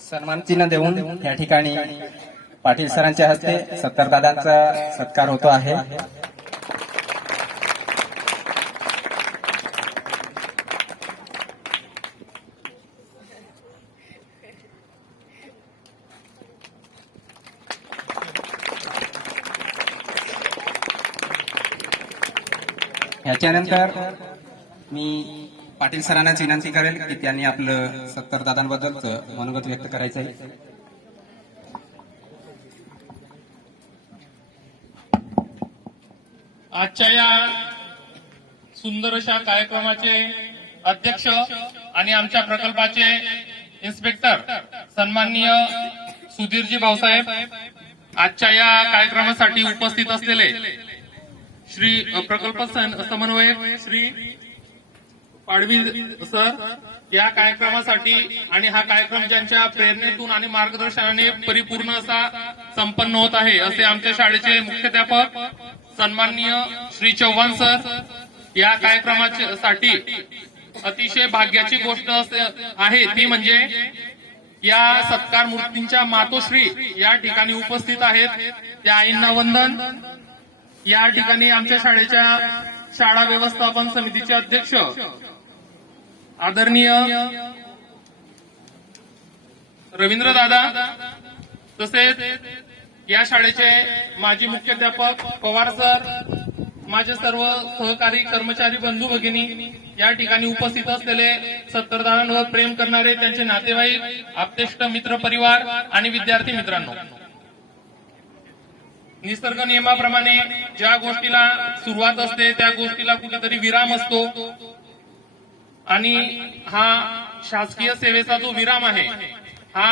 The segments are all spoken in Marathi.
सन्मान चिन्ह देऊन या ठिकाणी पाटील सरांच्या हस्ते सत्कारदादांचा सत्कार होतो आहे। याच्यानंतर मी पाटील सरांना विनंती करेल की त्यांनी आपलं सत्कारदादांबद्दलचं मनोगत व्यक्त करायचं आहे। आजच्या या सुंदर अशा कार्यक्रमाचे अध्यक्ष आणि आमच्या प्रकल्पाचे इन्स्पेक्टर सन्माननीय सुधीरजी भाऊसाहेब, आजच्या या कार्यक्रमासाठी उपस्थित असलेले श्री प्रकल्प समन्वयक श्री पाडवी सर, या कार्यक्रमासाठी आणि हा कार्यक्रम ज्यांच्या प्रेरणेतून आणि मार्गदर्शनाने परिपूर्ण असा संपन्न होत आहे असे आमच्या शाळेचे मुख्याध्यापक सन्माननीय श्री चव्हाण सर, या कार्यक्रमासाठी अतिशय भाग्याची गोष्ट आहे ती म्हणजे या सत्कार मूर्तींच्या मातोश्री या ठिकाणी उपस्थित आहेत। त्या आईंना वंदन। या ठिकाणी आमच्या शाळेच्या शाळा व्यवस्थापन समितीचे अध्यक्ष आदरणीय रवींद्र दादा, तसेच या शाळेचे माजी मुख्याध्यापक पवार सर, माझे सर्व सहकारी कर्मचारी बंधू भगिनी, या ठिकाणी उपस्थित असलेले सत्कारदादांवर प्रेम करणारे त्यांचे नातेवाईक, आप्तेष्ट, मित्र परिवार आणि विद्यार्थी मित्रांनो, निसर्ग नियमाप्रमाणे ज्या गोष्टीला सुरुवात असते त्या गोष्टीला कुठेतरी विराम असतो आणि हा शासकीय सेवेचा जो विराम आहे हा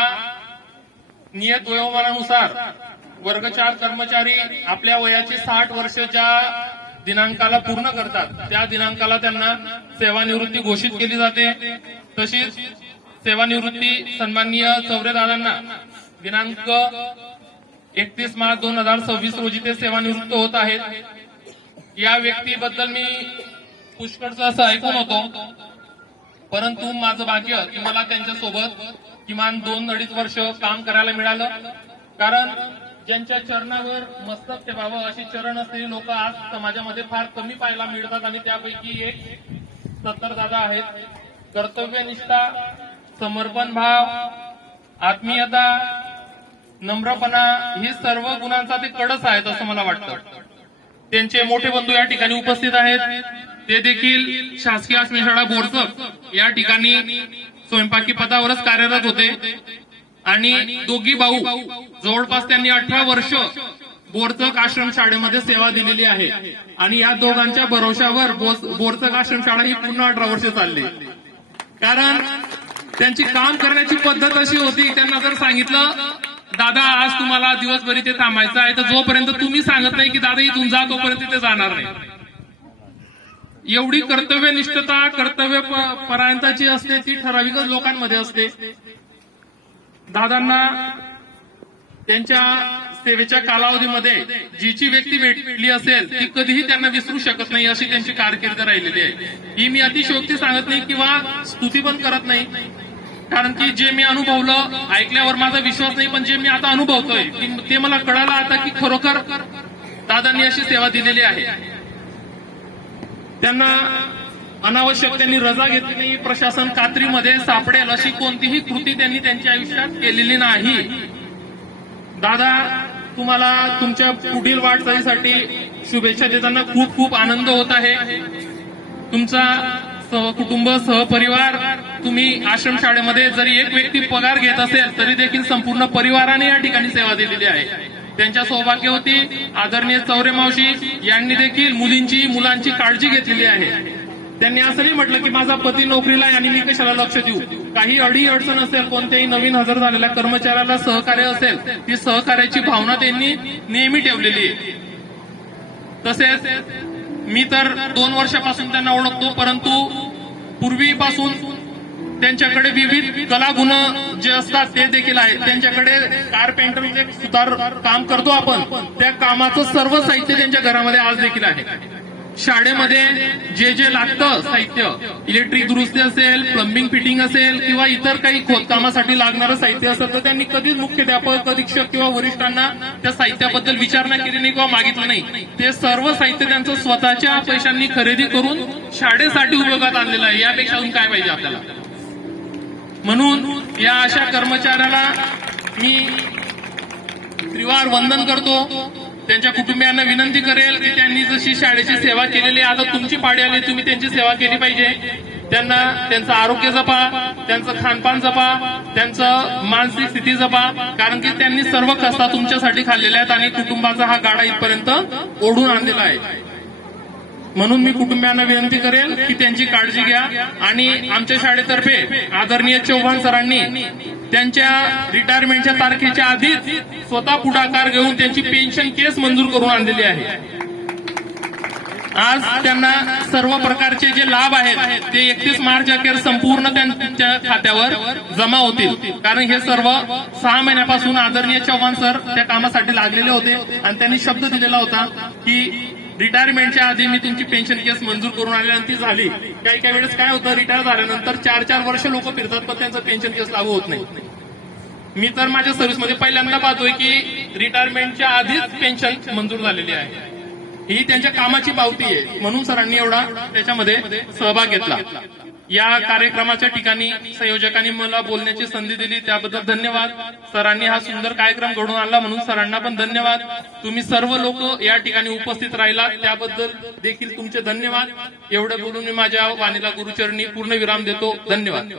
नियत वयोमानानुसार वर्ग 4 कर्मचारी आपल्या वयाची 60 वर्ष ज्या दिनांकाला पूर्ण करतात त्या दिनांकाला त्यांना सेवानिवृत्ती घोषित केली जाते। तशीच सेवानिवृत्ती सन्माननीय चौरेदादांना दिनांक 31 मार्च 2026 रोजी ते सेवानिवृत्त होत आहेत। या व्यक्तीबद्दल मी पुष्कळचं असं ऐकून होतो, परंतु माझं भाग्य की मला त्यांच्यासोबत किमान 2-2.5 वर्ष काम करायला मिळालं, कारण ज्यांच्या चरणावर मस्तक ठेवावं अशी चरण असलेली लोक आज समाजामध्ये फार कमी पाहायला मिळतात आणि त्यापैकी एक सत्कारदादा आहेत। कर्तव्यनिष्ठा, समर्पण भाव, आत्मीयता, नम्रपणा ही सर्व गुणांचा ते कळस आहेत असं मला वाटतं। त्यांचे मोठे बंधू या ठिकाणी उपस्थित आहेत, ते देखील शासकीय आश्रमशाळा बोरसक या ठिकाणी स्वयंपाकी पदावरच कार्यरत होते आणि दोघी भाऊ जवळपास त्यांनी 18 वर्ष बोरसक आश्रमशाळेमध्ये सेवा दिलेली आहे आणि या दोघांच्या भरोशावर बोरसक आश्रमशाळा ही पुन्हा 18 वर्ष चालली, कारण त्यांची काम करण्याची पद्धत अशी होती, त्यांना जर सांगितलं दादा आज तुम्हाला दिवसभर इथे थांबायचं आहे तर जोपर्यंत तुम्ही सांगत नाही की दादा इथून जा तोपर्यंत ते जाणार नाही। एवढी कर्तव्यनिष्ठता, कर्तव्य परायणताची असते ती ठराविकच लोकांमध्ये असते। दादांना त्यांच्या सेवेच्या कालावधीमध्ये जीची व्यक्ती भेटली असेल ती कधीही त्यांना विसरू शकत नाही अशी त्यांची कारकीर्द राहिलेली आहे। ही मी अतिशयोक्ती सांगत नाही किंवा स्तुती पण करत नाही, कारण की जे मी अनुभवलं ऐकल्यावर माझा विश्वास नाही, पण जे मी आता अनुभवतोय ते मला कळालं आता की खरोखर दादांनी अशी सेवा दिलेली आहे। त्यांना अनावश्यक त्यांनी रजा घेतली नाही, प्रशासन कात्रीमध्ये सापडेल अशी कोणतीही कृती त्यांनी त्यांच्या आयुष्यात केलेली नाही। दादा, तुम्हाला तुमच्या पुढील वाटचालीसाठी शुभेच्छा देताना खूप खूप आनंद होत आहे। तुमचा सहकुटुंब, सहपरिवार, तुम्ही आश्रमशाळेमध्ये जरी एक व्यक्ती पगार घेत असेल तरी देखील संपूर्ण परिवाराने या ठिकाणी सेवा दिलेली आहे। त्यांच्या सौभाग्यवती आदरणीय चौरे मावशी यांनी देखील मुलांची काळजी घेतलेली आहे। त्यांनी असं नाही म्हटलं की माझा पती नोकरीला आहे आणि मी कशाला लक्ष देऊ, काही अडी अडचण असेल, कोणत्याही नवीन हजर झालेल्या कर्मचाऱ्याला सहकार्य असेल ती सहकार्याची भावना त्यांनी नेहमी ठेवलेली आहे। तसेच मी तर 2 वर्षापासून त्यांना ओळखतो, परंतु पूर्वीपासून त्यांच्याकडे विविध कलागुण जे असतात ते देखील आहेत। त्यांच्याकडे कारपेंटरचे सुतार काम करतो आपण, त्या कामाचं सर्व साहित्य त्यांच्या घरामध्ये आज देखील आहे। शाळेमध्ये जे जे लागतं साहित्य, इलेक्ट्रिक दुरुस्ती असेल, प्लंबिंग फिटिंग असेल किंवा इतर काही खोदकामासाठी लागणारं साहित्य असेल तर त्यांनी कधीच मुख्याध्यापक, अधीक्षक किंवा वरिष्ठांना त्या साहित्याबद्दल विचारणा केली नाही किंवा मागितलं नाही. ते सर्व साहित्य त्यांचं स्वतःच्या पैशांनी खरेदी करून शाळेसाठी उपयोगात आणलेलं आहे. यापेक्षा अजून काय पाहिजे आपल्याला. म्हणून या अशा कर्मचाऱ्याला मी त्रिवार वंदन करतो. त्यांच्या कुटुंबियांना विनंती करेल की त्यांनी जशी शाळेची सेवा केलेली आहे, आता तुमची पाळी आली, तुम्ही त्यांची सेवा केली पाहिजे. त्यांना त्यांचं आरोग्य जपा, त्यांचं खानपान जपा, त्यांचं मानसिक स्थिती जपा, कारण की त्यांनी सर्व कष्टा तुमच्यासाठी खाल्लेल्या आहेत आणि कुटुंबाचा हा गाडा इथपर्यंत ओढून आणलेला आहे. म्हणून मी कुटुंबियांना विनंती करेल की त्यांची काळजी घ्या. आणि आमच्या शाळेतर्फे आदरणीय चव्हाण सरांनी त्यांच्या रिटायरमेंटच्या तारखेच्या आधीच स्वतः पुढाकार घेऊन त्यांची पेन्शन केस मंजूर करून आणलेली आहे. आज त्यांना सर्व प्रकारचे जे लाभ आहेत ते 31 मार्च अखेर संपूर्ण त्यांच्या खात्यावर जमा होतील. कारण हे सर्व 6 महिन्यापासून आदरणीय चव्हाण सर त्या कामासाठी लागलेले होते आणि त्यांनी शब्द दिलेला होता की रिटायरमेंटच्या आधी मी तुमची पेन्शन केस मंजूर करून आली आणि ती झाली. काही वेळेस काय होतं, रिटायर झाल्यानंतर 4-4 वर्ष लोक फिरतात पण त्यांचं पेन्शन केस लागू होत नाही. मी तर माझ्या सर्व्हिसमध्ये पहिल्यांदा पाहतोय की रिटायरमेंटच्या आधीच पेन्शन मंजूर झालेली आहे. ही त्यांच्या कामाची पावती आहे. म्हणून सरांनी एवढा त्याच्यामध्ये सहभाग घेतला. या कार्यक्रमाच्या ठिकाणी संयोजकांनी मला बोलण्याची संधी दिली त्याबद्दल धन्यवाद. सरांनी हा सुंदर कार्यक्रम घडवून आणला म्हणून सरांना पण धन्यवाद. तुम्ही सर्व लोक या ठिकाणी उपस्थित राहिला त्याबद्दल देखील तुमचे धन्यवाद. एवढं बोलून मी माझ्या वाणीला गुरुचरणी पूर्ण विराम देतो. धन्यवाद.